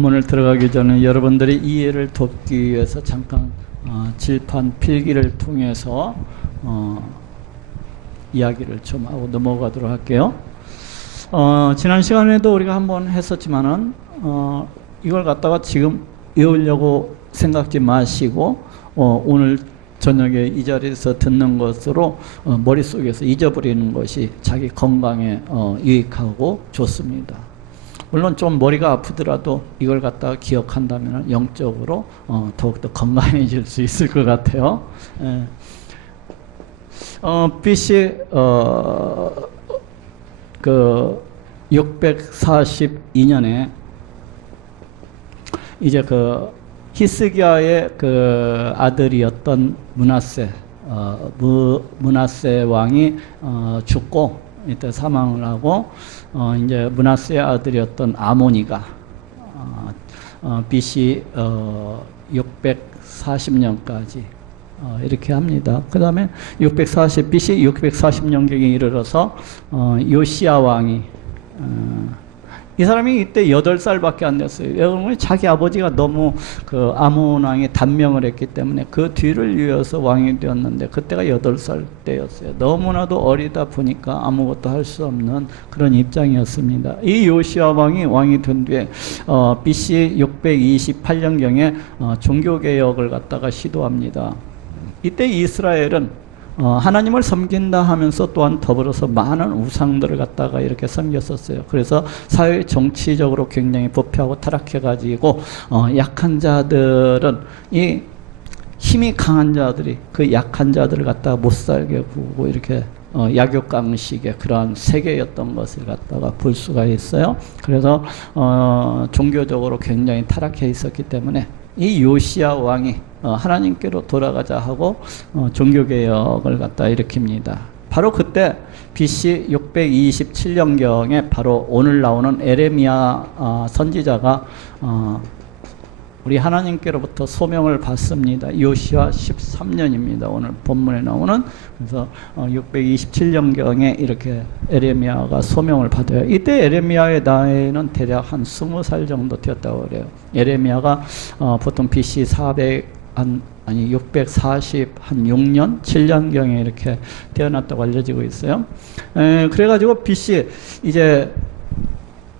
본문을 들어가기 전에 여러분들의 이해를 돕기 위해서 잠깐 칠판 필기를 통해서 이야기를 좀 하고 넘어가도록 할게요. 지난 시간에도 우리가 한번 했었지만은 이걸 갖다가 지금 외우려고 생각지 마시고 오늘 저녁에 이 자리에서 듣는 것으로 머릿속에서 잊어버리는 것이 자기 건강에 유익하고 좋습니다. 물론 좀 머리가 아프더라도 이걸 갖다가 기억한다면 영적으로 더욱더 건강해질 수 있을 것 같아요. BC 그 642년에 이제 그 히스기야의 그 아들이었던 므낫세 왕이 죽고 이때 사망을 하고 이제 므낫세의 아들이었던 아모니가 BC 640년까지 이렇게 합니다. 그 다음에 BC 640년경에 이르러서 요시야 왕이 이 사람이 이때 8살밖에 안 됐어요. 여러분, 자기 아버지가 너무 그 아몬 왕이 단명을 했기 때문에 그 뒤를 이어서 왕이 되었는데 그때가 8살 때였어요. 너무나도 어리다 보니까 아무것도 할 수 없는 그런 입장이었습니다. 이 요시야 왕이 된 뒤에 BC 628년경에 종교개혁을 갖다가 시도합니다. 이때 이스라엘은 하나님을 섬긴다 하면서 또한 더불어서 많은 우상들을 갖다가 이렇게 섬겼었어요. 그래서 사회 정치적으로 굉장히 부패하고 타락해가지고 약한 자들은 이 힘이 강한 자들이 그 약한 자들을 갖다가 못 살게 구고 이렇게 약육강식의 그러한 세계였던 것을 갖다가 볼 수가 있어요. 그래서 종교적으로 굉장히 타락해 있었기 때문에 이 요시야 왕이 하나님께로 돌아가자 하고 종교개혁을 갖다 일으킵니다. 바로 그때 BC 627년경에 바로 오늘 나오는 에레미야 선지자가 우리 하나님께로부터 소명을 받습니다. 요시야 13년입니다. 오늘 본문에 나오는. 그래서 627년경에 이렇게 에레미야가 소명을 받아요. 이때 에레미야의 나이는 대략 한 20살 정도 되었다고 그래요. 에레미야가 보통 BC 646년 7년경에 이렇게 태어났다고 알려지고 있어요. 그래가지고 BC 이제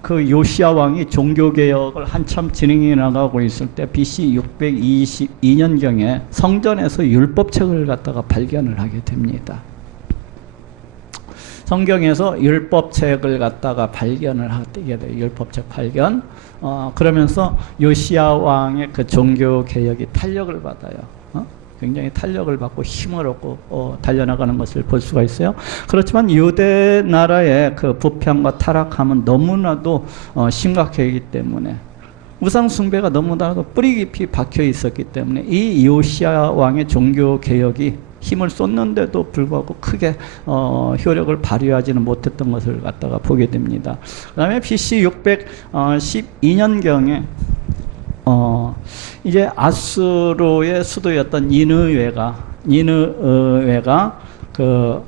그 요시야 왕이 종교개혁을 한참 진행해 나가고 있을 때 BC 622년경에 성전에서 율법책을 갖다가 발견을 하게 됩니다. 성경에서 율법책을 갖다가 발견을 하게 돼요. 율법책 발견. 그러면서 요시야 왕의 그 종교개혁이 탄력을 받아요. 굉장히 탄력을 받고 힘을 얻고 달려나가는 것을 볼 수가 있어요. 그렇지만 유대 나라의 그 부패함과 타락함은 너무나도 심각하기 때문에 우상 숭배가 너무나도 뿌리 깊이 박혀 있었기 때문에 이 요시야 왕의 종교 개혁이 힘을 쏟는데도 불구하고 크게 효력을 발휘하지는 못했던 것을 갖다가 보게 됩니다. 그 다음에 BC 612년경에 이제 아수르의 수도였던 니느웨가 그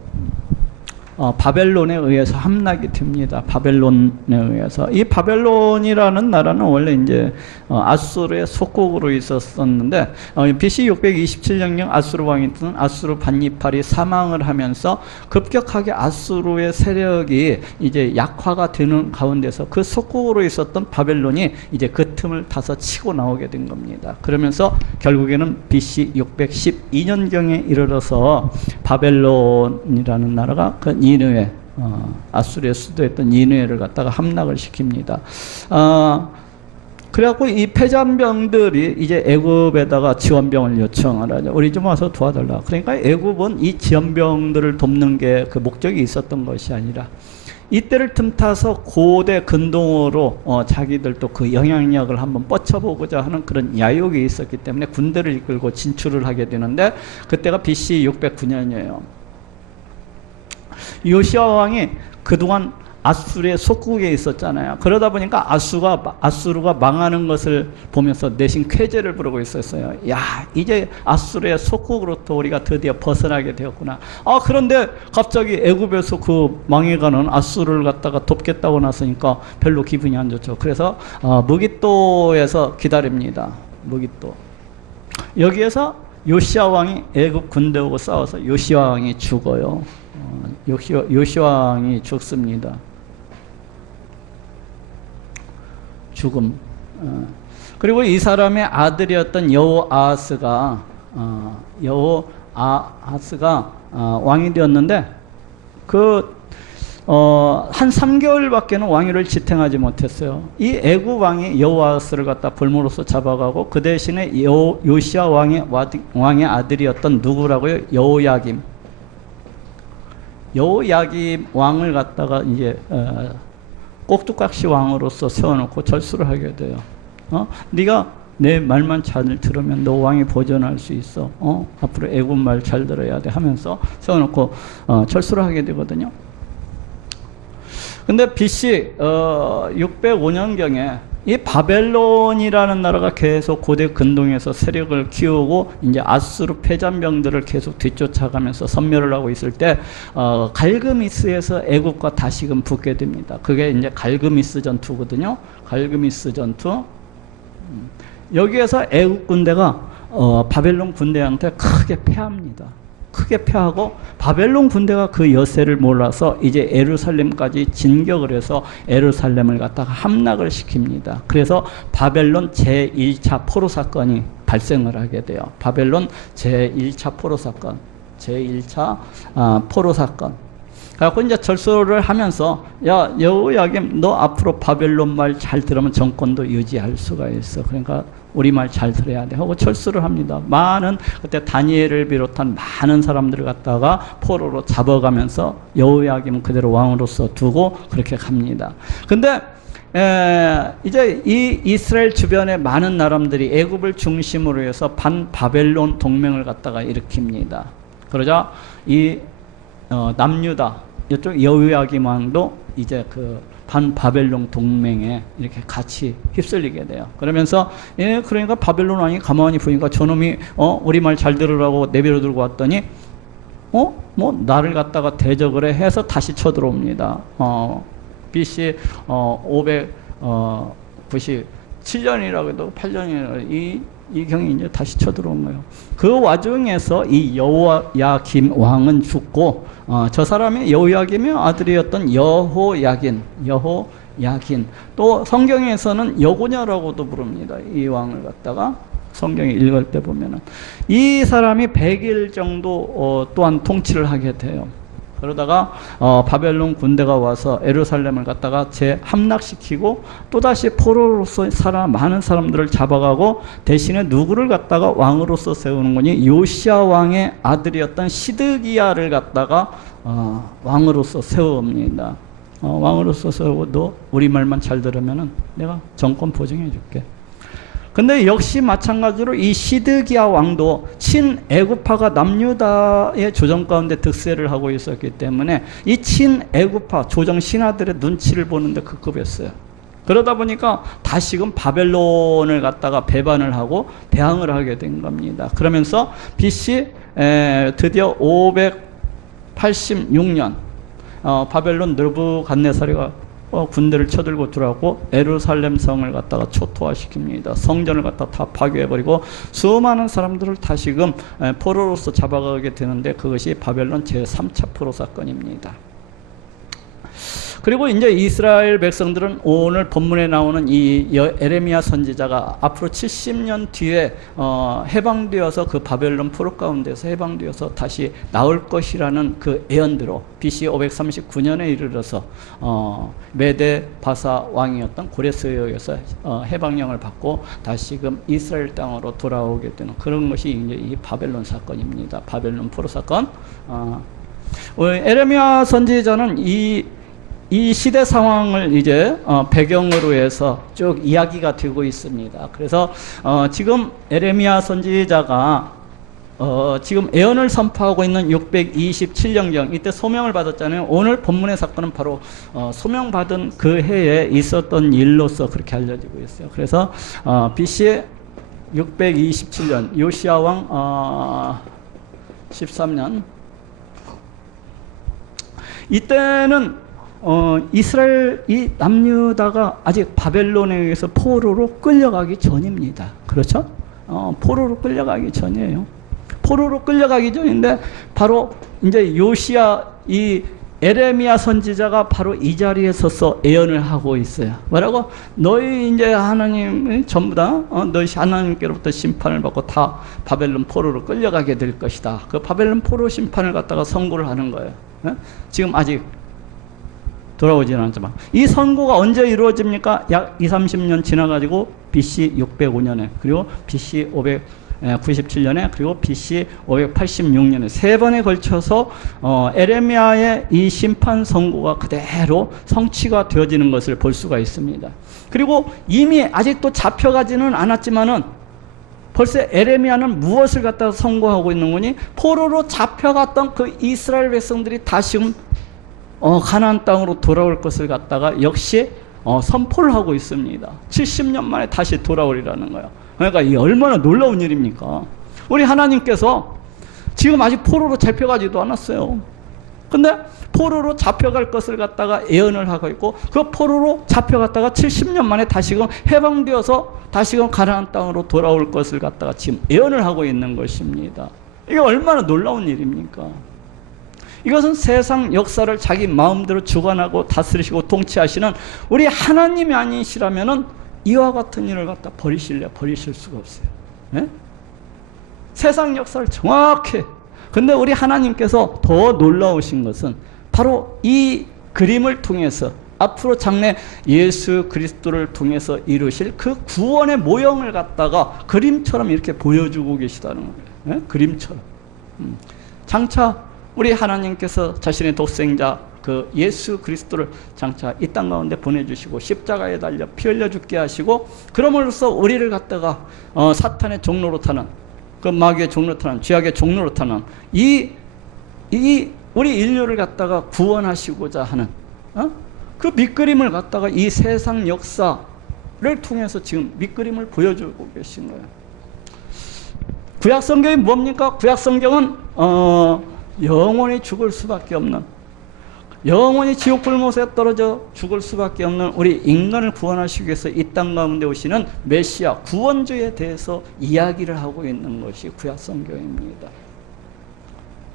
바벨론에 의해서 함락이 됩니다. 바벨론에 의해서. 이 바벨론이라는 나라는 원래 이제 아수르의 속국으로 있었었는데 BC 627년경 아수르 왕이었던 아수르 반니팔이 사망을 하면서 급격하게 아수르의 세력이 이제 약화가 되는 가운데서 그 속국으로 있었던 바벨론이 이제 그 틈을 타서 치고 나오게 된 겁니다. 그러면서 결국에는 BC 612년경에 이르러서 바벨론이라는 나라가 그 니느웨, 아수르의 수도였던 니느웨를 갖다가 함락을 시킵니다. 그래갖고 이 패잔병들이 이제 애굽에다가 지원병을 요청을 하죠. 우리 좀 와서 도와달라. 그러니까 애굽은 이 지원병들을 돕는 게 그 목적이 있었던 것이 아니라 이때를 틈타서 고대 근동으로 자기들도 그 영향력을 한번 뻗쳐보고자 하는 그런 야욕이 있었기 때문에 군대를 이끌고 진출을 하게 되는데 그때가 BC 609년이에요. 요시야 왕이 그동안 아수르의 속국에 있었잖아요. 그러다 보니까 아수르가 망하는 것을 보면서 내심 쾌재를 부르고 있었어요. 야, 이제 아수르의 속국으로부터 우리가 드디어 벗어나게 되었구나. 그런데 갑자기 애굽에서 그 망해가는 아수르를 갖다가 돕겠다고 나서니까 별로 기분이 안 좋죠. 그래서 무깃도에서 기다립니다. 무깃도. 여기에서 요시야 왕이 애굽 군대하고 싸워서 요시야 왕이 죽어요. 요시야 왕이 죽습니다. 죽음. 그리고 이 사람의 아들이었던 여호아하스가 왕이 되었는데 한 3개월밖에는 왕위를 지탱하지 못했어요. 이 애굽 왕이 여호아하스를 갖다 볼모로서 잡아가고 그 대신에 요시야 왕의 아들이었던 누구라고요? 여호야김 왕을 갖다가 이제 꼭두각시 왕으로서 세워놓고 절수를 하게 돼요. 네가 내 말만 잘 들으면 너 왕이 보존할 수 있어. 앞으로 애굽 말 잘 들어야 돼 하면서 세워놓고 절수를 하게 되거든요. 근데 BC 605년경에 이 바벨론이라는 나라가 계속 고대 근동에서 세력을 키우고 이제 아수르 패잔병들을 계속 뒤쫓아가면서 섬멸을 하고 있을 때 갈그미스에서 애굽과 다시금 붙게 됩니다. 그게 이제 갈그미스 전투거든요. 갈그미스 전투. 여기에서 애굽 군대가 바벨론 군대한테 크게 패합니다. 크게 패하고 바벨론 군대가 그 여세를 몰라서 이제 예루살렘까지 진격을 해서 예루살렘을 갖다가 함락을 시킵니다. 그래서 바벨론 제1차 포로 사건이 발생을 하게 돼요. 바벨론 제1차 포로 사건, 제1차 포로 사건. 그래서 이제 절수를 하면서 야 여호야김 너 앞으로 바벨론 말 잘 들으면 정권도 유지할 수가 있어. 그러니까 우리 말 잘 들어야 돼 하고 철수를 합니다. 그때 다니엘을 비롯한 많은 사람들을 갖다가 포로로 잡아가면서 여호야김은 그대로 왕으로서 두고 그렇게 갑니다. 근데 이제 이 이스라엘 주변의 많은 나라들이 애굽을 중심으로 해서 반바벨론 동맹을 갖다가 일으킵니다. 그러자 이 남유다 이쪽 여호야김 왕도 이제 그 반바벨론 동맹에 이렇게 같이 휩쓸리게 돼요. 그러면서 그러니까 바벨론 왕이 가만히 보니까 저놈이 우리 말 잘 들으라고 내버려 두고 왔더니 뭐 나를 갖다가 대적을 해서 다시 쳐들어옵니다. BC 597년이라고 해도 8년이라고 이 경이 이제 다시 쳐들어온 거예요. 그 와중에서 이 여호야김 왕은 죽고 저 사람이 여호야김의 아들이었던 여호야긴 또 성경에서는 여고냐라고도 부릅니다. 이 왕을 갖다가 성경에 읽을 때 보면은 이 사람이 100일 정도 또한 통치를 하게 돼요. 그러다가 바벨론 군대가 와서 예루살렘을 갖다가 함락시키고 또다시 포로로서 많은 사람들을 잡아가고 대신에 누구를 갖다가 왕으로서 세우는 거니 요시야 왕의 아들이었던 시드기야를 갖다가 왕으로서 세웁니다. 왕으로서 세우고 너 우리 말만 잘 들으면은 내가 정권 보증해 줄게. 근데 역시 마찬가지로 이 시드기야 왕도 친애굽파가 남유다의 조정 가운데 득세를 하고 있었기 때문에 이 친애굽파 조정 신하들의 눈치를 보는데 급급했어요. 그러다 보니까 다시금 바벨론을 갖다가 배반을 하고 대항을 하게 된 겁니다. 그러면서 BC 드디어 586년 바벨론 느부갓네살이가 군대를 쳐들고 들어가고 예루살렘 성을 갖다가 초토화시킵니다. 성전을 갖다 다 파괴해버리고 수많은 사람들을 다시금 포로로서 잡아가게 되는데 그것이 바벨론 제3차 포로 사건입니다. 그리고 이제 이스라엘 백성들은 오늘 본문에 나오는 이 에레미야 선지자가 앞으로 70년 뒤에 해방되어서 그 바벨론 포로 가운데서 해방되어서 다시 나올 것이라는 그 예언대로 BC 539년에 이르러서 메데 바사 왕이었던 고레스에서 해방령을 받고 다시금 이스라엘 땅으로 돌아오게 되는 그런 것이 이제 이 바벨론 사건입니다. 바벨론 포로 사건. 에레미야 선지자는 이 시대 상황을 이제 배경으로 해서 쭉 이야기가 되고 있습니다. 그래서 지금 에레미야 선지자가 지금 예언을 선포하고 있는 627년경 이때 소명을 받았잖아요. 오늘 본문의 사건은 바로 소명받은 그 해에 있었던 일로서 그렇게 알려지고 있어요. 그래서 BC 627년 요시야 왕 13년 이때는 이스라엘 이 남유다가 아직 바벨론에 의해서 포로로 끌려가기 전입니다. 그렇죠? 포로로 끌려가기 전이에요. 포로로 끌려가기 전인데 바로 이제 요시야 이 에레미야 선지자가 바로 이 자리에 서서 예언을 하고 있어요. 뭐라고? 너희 이제 하나님 전부 다 너희 하나님께로부터 심판을 받고 다 바벨론 포로로 끌려가게 될 것이다. 그 바벨론 포로 심판을 갖다가 선고를 하는 거예요. 지금 아직 돌아오지는 않지만 이 선고가 언제 이루어집니까? 약 20-30년 지나가지고 BC 605년에 그리고 BC 597년에 그리고 BC 586년에 세 번에 걸쳐서 에레미야의 이 심판 선고가 그대로 성취가 되어지는 것을 볼 수가 있습니다. 그리고 이미 아직도 잡혀가지는 않았지만은 벌써 에레미야는 무엇을 갖다가 선고하고 있는 거니? 포로로 잡혀갔던 그 이스라엘 백성들이 다시금 가나안 땅으로 돌아올 것을 갖다가 역시 선포를 하고 있습니다. 70년 만에 다시 돌아오리라는 거예요. 그러니까 이 얼마나 놀라운 일입니까? 우리 하나님께서 지금 아직 포로로 잡혀가지도 않았어요. 근데 포로로 잡혀갈 것을 갖다가 예언을 하고 있고 그 포로로 잡혀갔다가 70년 만에 다시금 해방되어서 다시금 가나안 땅으로 돌아올 것을 갖다가 지금 예언을 하고 있는 것입니다. 이게 얼마나 놀라운 일입니까? 이것은 세상 역사를 자기 마음대로 주관하고 다스리시고 통치하시는 우리 하나님이 아니시라면은 이와 같은 일을 갖다 버리실 수가 없어요. 네? 세상 역사를 정확히. 근데 우리 하나님께서 더 놀라우신 것은 바로 이 그림을 통해서 앞으로 장래 예수 그리스도를 통해서 이루실 그 구원의 모형을 갖다가 그림처럼 이렇게 보여주고 계시다는 거예요. 네? 그림처럼. 장차 우리 하나님께서 자신의 독생자 그 예수 그리스도를 장차 이 땅 가운데 보내주시고 십자가에 달려 피 흘려 죽게 하시고 그럼으로써 우리를 갖다가 사탄의 종로로 타는 그 마귀의 종로로 타는 죄악의 종로로 타는 이 우리 인류를 갖다가 구원하시고자 하는 그 밑그림을 갖다가 이 세상 역사를 통해서 지금 밑그림을 보여주고 계신 거예요. 구약 성경이 뭡니까? 구약 성경은 영원히 죽을 수밖에 없는 영원히 지옥 불못에 떨어져 죽을 수밖에 없는 우리 인간을 구원하시기 위해서 이 땅 가운데 오시는 메시아 구원주에 대해서 이야기를 하고 있는 것이 구약 성경입니다.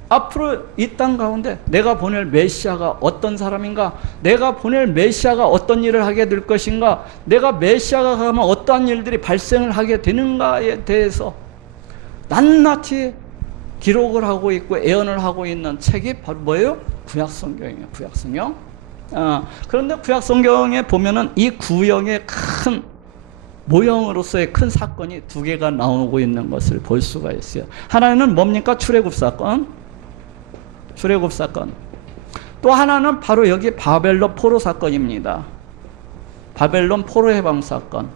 앞으로 이 땅 가운데 내가 보낼 메시아가 어떤 사람인가, 내가 보낼 메시아가 어떤 일을 하게 될 것인가, 내가 메시아가 가면 어떠한 일들이 발생을 하게 되는가에 대해서 낱낱이 기록을 하고 있고 예언을 하고 있는 책이 바로 뭐예요? 구약성경이에요. 구약성경. 그런데 구약성경에 보면은 이 구약의 큰 모형으로서의 큰 사건이 두 개가 나오고 있는 것을 볼 수가 있어요. 하나는 뭡니까? 출애굽 사건. 출애굽 사건. 또 하나는 바로 여기 바벨론 포로 사건입니다. 바벨론 포로 해방 사건.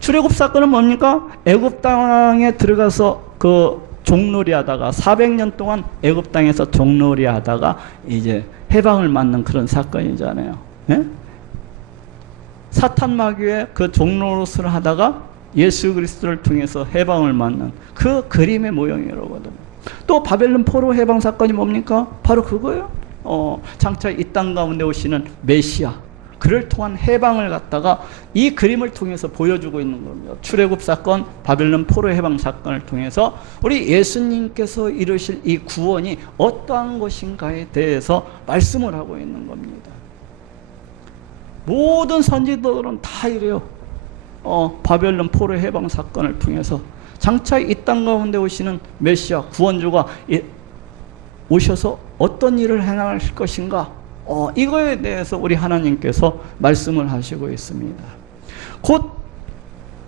출애굽 사건은 뭡니까? 애굽 땅에 들어가서 그 종놀이 하다가 400년 동안 애굽 땅에서 종놀이 하다가 이제 해방을 맞는 그런 사건이잖아요. 예? 사탄 마귀의 그 종노릇을 하다가 예수 그리스도를 통해서 해방을 맞는 그 그림의 모형이라거든요. 또 바벨론 포로 해방 사건이 뭡니까? 바로 그거예요. 장차 이 땅 가운데 오시는 메시아 그를 통한 해방을 갖다가 이 그림을 통해서 보여주고 있는 겁니다. 출애굽 사건, 바벨론 포로 해방 사건을 통해서 우리 예수님께서 이루실 이 구원이 어떠한 것인가에 대해서 말씀을 하고 있는 겁니다. 모든 선지자들은 다 이래요. 바벨론 포로 해방 사건을 통해서 장차 이 땅 가운데 오시는 메시아 구원주가 오셔서 어떤 일을 행하실 것인가, 이거에 대해서 우리 하나님께서 말씀을 하시고 있습니다. 곧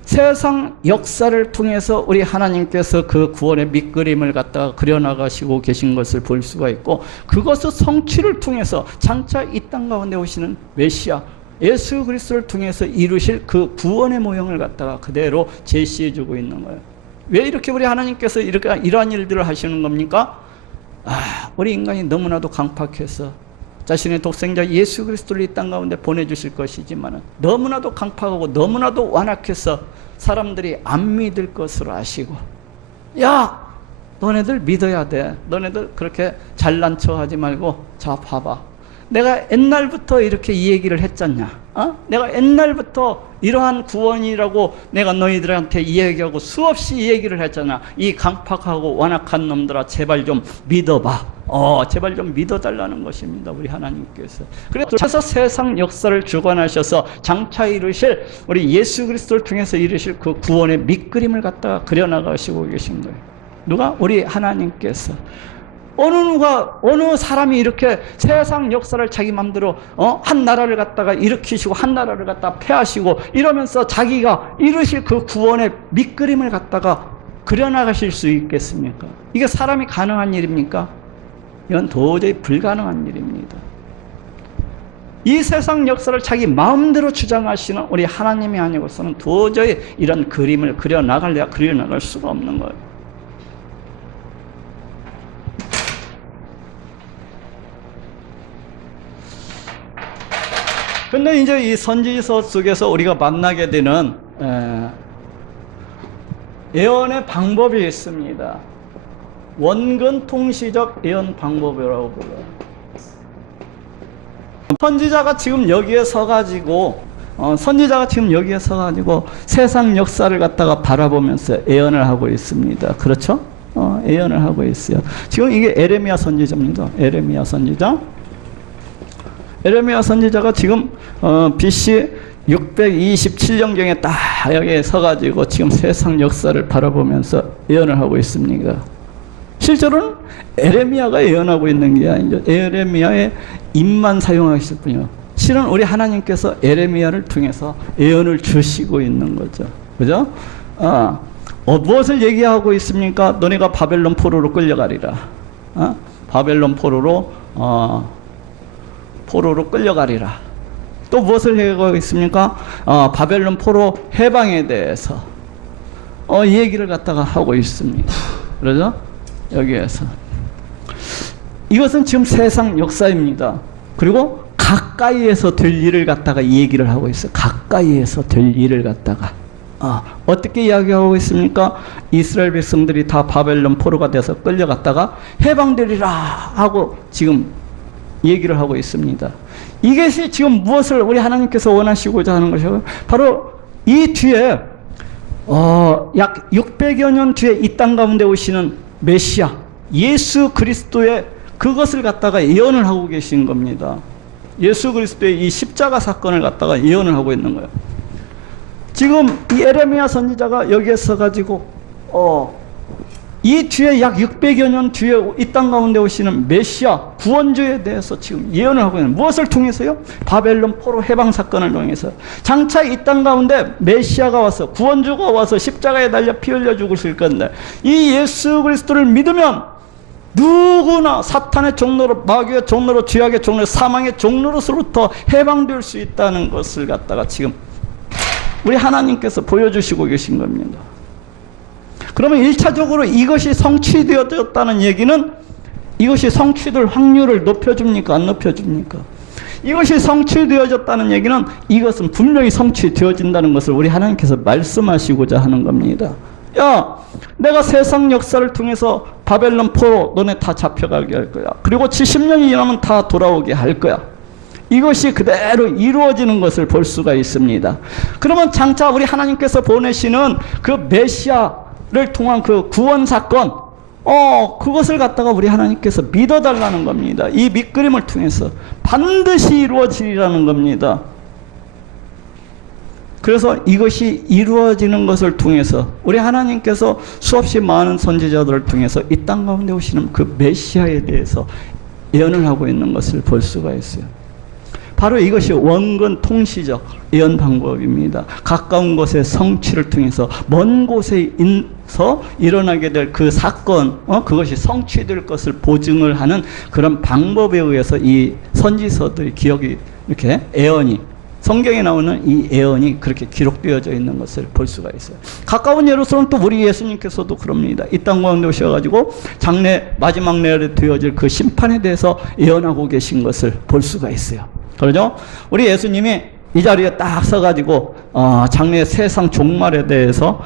세상 역사를 통해서 우리 하나님께서 그 구원의 밑그림을 갖다가 그려나가시고 계신 것을 볼 수가 있고, 그것의 성취를 통해서 장차 이 땅 가운데 오시는 메시아 예수 그리스도를 통해서 이루실 그 구원의 모형을 갖다가 그대로 제시해주고 있는 거예요. 왜 이렇게 우리 하나님께서 이러한 일들을 하시는 겁니까? 우리 인간이 너무나도 강팍해서 자신의 독생자 예수 그리스도를 이 땅 가운데 보내주실 것이지만 너무나도 강팍하고 너무나도 완악해서 사람들이 안 믿을 것으로 아시고, 야, 너네들 믿어야 돼. 너네들 그렇게 잘난 척하지 말고 자 봐봐. 내가 옛날부터 이렇게 이 얘기를 했잖냐. 내가 옛날부터 이러한 구원이라고 내가 너희들한테 이야기하고 수없이 이 얘기를 했잖아. 이 강팍하고 완악한 놈들아, 제발 좀 믿어봐. 제발 좀 믿어달라는 것입니다, 우리 하나님께서. 그래서 세상 역사를 주관하셔서 장차 이루실 우리 예수 그리스도를 통해서 이루실 그 구원의 밑그림을 갖다가 그려나가시고 계신 거예요. 누가? 우리 하나님께서. 어느 사람이 이렇게 세상 역사를 자기 맘대로 한 나라를 갖다가 일으키시고 한 나라를 갖다가 패하시고 이러면서 자기가 이루실 그 구원의 밑그림을 갖다가 그려나가실 수 있겠습니까? 이게 사람이 가능한 일입니까? 이건 도저히 불가능한 일입니다. 이 세상 역사를 자기 마음대로 주장하시는 우리 하나님이 아니고서는 도저히 이런 그림을 그려나갈 수가 없는 거예요. 근데 이제 이 선지서 속에서 우리가 만나게 되는 예언의 방법이 있습니다. 원근 통시적 예언 방법이라고 불러요. 선지자가 지금 여기에 서가지고 세상 역사를 갖다가 바라보면서 예언을 하고 있습니다. 그렇죠? 예언을 하고 있어요. 지금 이게 에레미야 선지자입니다. 에레미야 선지자가 지금 BC 627년경에 딱 여기에 서가지고 지금 세상 역사를 바라보면서 예언을 하고 있습니다. 실제로는 에레미야가 예언하고 있는 게 아니죠. 에레미야의 입만 사용하실 뿐이요. 실은 우리 하나님께서 에레미야를 통해서 예언을 주시고 있는 거죠. 그죠? 무엇을 얘기하고 있습니까? 너네가 바벨론 포로로 끌려가리라. 바벨론 포로로 끌려가리라. 또 무엇을 얘기하고 있습니까? 바벨론 포로 해방에 대해서 이 얘기를 갖다가 하고 있습니다. 그러죠? 여기에서 이것은 지금 세상 역사입니다. 그리고 가까이에서 될 일을 갖다가 이 얘기를 하고 있어요. 가까이에서 될 일을 갖다가 어떻게 이야기하고 있습니까? 이스라엘 백성들이 다 바벨론 포로가 돼서 끌려갔다가 해방되리라 하고 지금 얘기를 하고 있습니다. 이것이 지금 무엇을 우리 하나님께서 원하시고자 하는 것이요? 바로 이 뒤에 약 600여 년 뒤에 이 땅 가운데 오시는 메시아 예수 그리스도의 그것을 갖다가 예언을 하고 계신 겁니다. 예수 그리스도의 이 십자가 사건을 갖다가 예언을 하고 있는 거예요. 지금 이 에레미야 선지자가 여기에 서가지고 이 뒤에 약 600여 년 뒤에 이 땅 가운데 오시는 메시아 구원주에 대해서 지금 예언을 하고 있는, 무엇을 통해서요? 바벨론 포로 해방 사건을 통해서 장차 이 땅 가운데 메시아가 와서 구원주가 와서 십자가에 달려 피 흘려 죽으실 건데 이 예수 그리스도를 믿으면 누구나 사탄의 종로로, 마귀의 종로로, 죄악의 종로로, 사망의 종로로서부터 해방될 수 있다는 것을 갖다가 지금 우리 하나님께서 보여주시고 계신 겁니다. 그러면 1차적으로 이것이 성취되었다는 얘기는 이것이 성취될 확률을 높여줍니까? 안 높여줍니까? 이것이 성취되어졌다는 얘기는 이것은 분명히 성취되어진다는 것을 우리 하나님께서 말씀하시고자 하는 겁니다. 야, 내가 세상 역사를 통해서 바벨론 포로 너네 다 잡혀가게 할 거야. 그리고 70년이 지나면 다 돌아오게 할 거야. 이것이 그대로 이루어지는 것을 볼 수가 있습니다. 그러면 장차 우리 하나님께서 보내시는 그 메시아를 통한 그 구원 사건, 그것을 갖다가 우리 하나님께서 믿어달라는 겁니다. 이 밑그림을 통해서 반드시 이루어지리라는 겁니다. 그래서 이것이 이루어지는 것을 통해서 우리 하나님께서 수없이 많은 선지자들을 통해서 이 땅 가운데 오시는 그 메시아에 대해서 예언을 하고 있는 것을 볼 수가 있어요. 바로 이것이 원근 통시적 예언 방법입니다. 가까운 곳의 성취를 통해서 먼 곳에서 일어나게 될 그 사건, 그것이 성취될 것을 보증을 하는 그런 방법에 의해서 이 선지서들의 기억이 이렇게 예언이 성경에 나오는 이 예언이 그렇게 기록되어져 있는 것을 볼 수가 있어요. 가까운 예루살렘 또 우리 예수님께서도 그럽니다. 이 땅 가운데 오셔가지고 장래 마지막 날에 되어질 그 심판에 대해서 예언하고 계신 것을 볼 수가 있어요. 그러죠? 우리 예수님이 이 자리에 딱 서가지고 장래 세상 종말에 대해서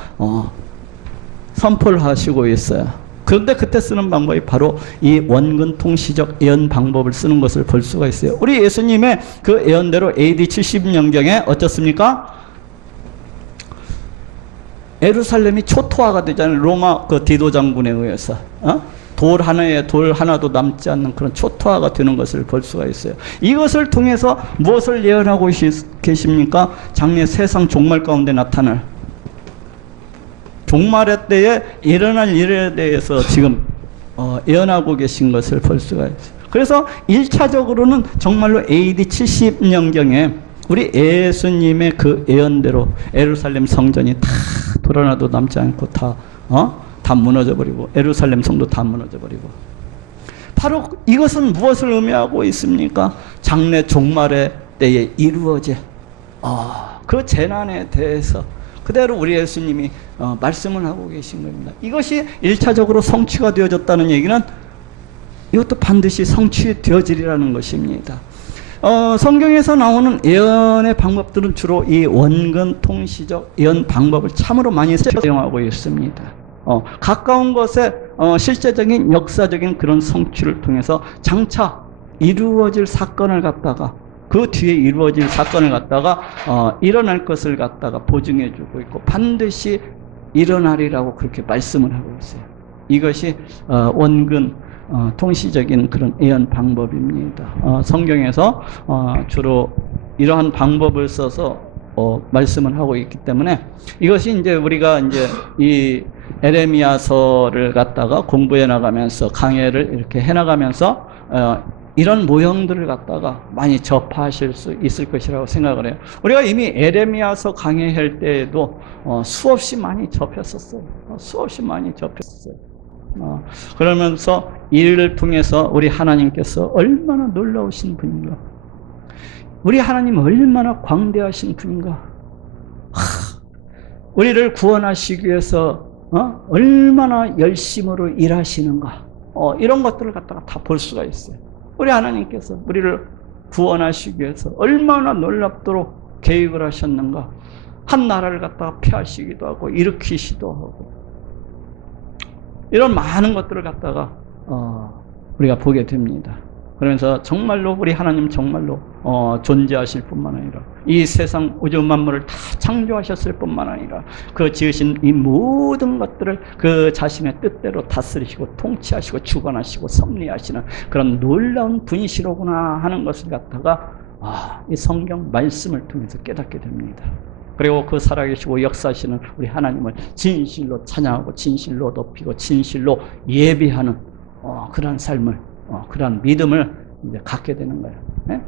선포를 하시고 있어요. 그런데 그때 쓰는 방법이 바로 이 원근 통시적 예언 방법을 쓰는 것을 볼 수가 있어요. 우리 예수님의 그 예언대로 AD 70년경에 어떻습니까? 예루살렘이 초토화가 되잖아요. 로마 그 디도 장군에 의해서 돌 하나도 남지 않는 그런 초토화가 되는 것을 볼 수가 있어요. 이것을 통해서 무엇을 예언하고 계십니까? 장래 세상 종말 가운데 나타날 종말의 때에 일어날 일에 대해서 지금 예언하고 계신 것을 볼 수가 있어요. 그래서 1차적으로는 정말로 AD 70년경에 우리 예수님의 그 예언대로 예루살렘 성전이 다 돌아나도 남지 않고 다 무너져버리고 예루살렘 성도 다 무너져버리고, 바로 이것은 무엇을 의미하고 있습니까? 장래 종말의 때에 이루어질 그 재난에 대해서 그대로 우리 예수님이 말씀을 하고 계신 겁니다. 이것이 1차적으로 성취가 되어졌다는 얘기는 이것도 반드시 성취되어지리라는 것입니다. 성경에서 나오는 예언의 방법들은 주로 이 원근 통시적 예언 방법을 참으로 많이 사용하고 있습니다. 가까운 것에 실제적인 역사적인 그런 성취를 통해서 장차 이루어질 사건을 갖다가 그 뒤에 이루어질 사건을 갖다가 일어날 것을 갖다가 보증해 주고 있고 반드시 일어나리라고 그렇게 말씀을 하고 있어요. 이것이 원근 통시적인 그런 예언 방법입니다. 성경에서 주로 이러한 방법을 써서 말씀을 하고 있기 때문에 이것이 이제 우리가 이제 이 에레미야서를 갖다가 공부해 나가면서 강해를 이렇게 해 나가면서 이런 모형들을 갖다가 많이 접하실 수 있을 것이라고 생각을 해요. 우리가 이미 에레미야서 강해할 때에도 수없이 많이 접했었어요. 수없이 많이 접했었어요. 그러면서 이를 통해서 우리 하나님께서 얼마나 놀라우신 분인가, 우리 하나님 얼마나 광대하신 분인가, 우리를 구원하시기 위해서 얼마나 열심으로 일하시는가, 이런 것들을 갖다가 다 볼 수가 있어요. 우리 하나님께서 우리를 구원하시기 위해서 얼마나 놀랍도록 계획을 하셨는가, 한 나라를 갖다가 폐하시기도 하고 일으키시기도 하고, 이런 많은 것들을 갖다가 우리가 보게 됩니다. 그러면서 정말로 우리 하나님 정말로 존재하실 뿐만 아니라 이 세상 우주 만물을 다 창조하셨을 뿐만 아니라 그 지으신 이 모든 것들을 그 자신의 뜻대로 다스리시고 통치하시고 주관하시고 섭리하시는 그런 놀라운 분이시로구나 하는 것을 갖다가 이 성경 말씀을 통해서 깨닫게 됩니다. 그리고 그 살아계시고 역사하시는 우리 하나님을 진실로 찬양하고 진실로 높이고 진실로 예배하는 그러한 삶을, 그러한 믿음을 이제 갖게 되는 거예요. 네?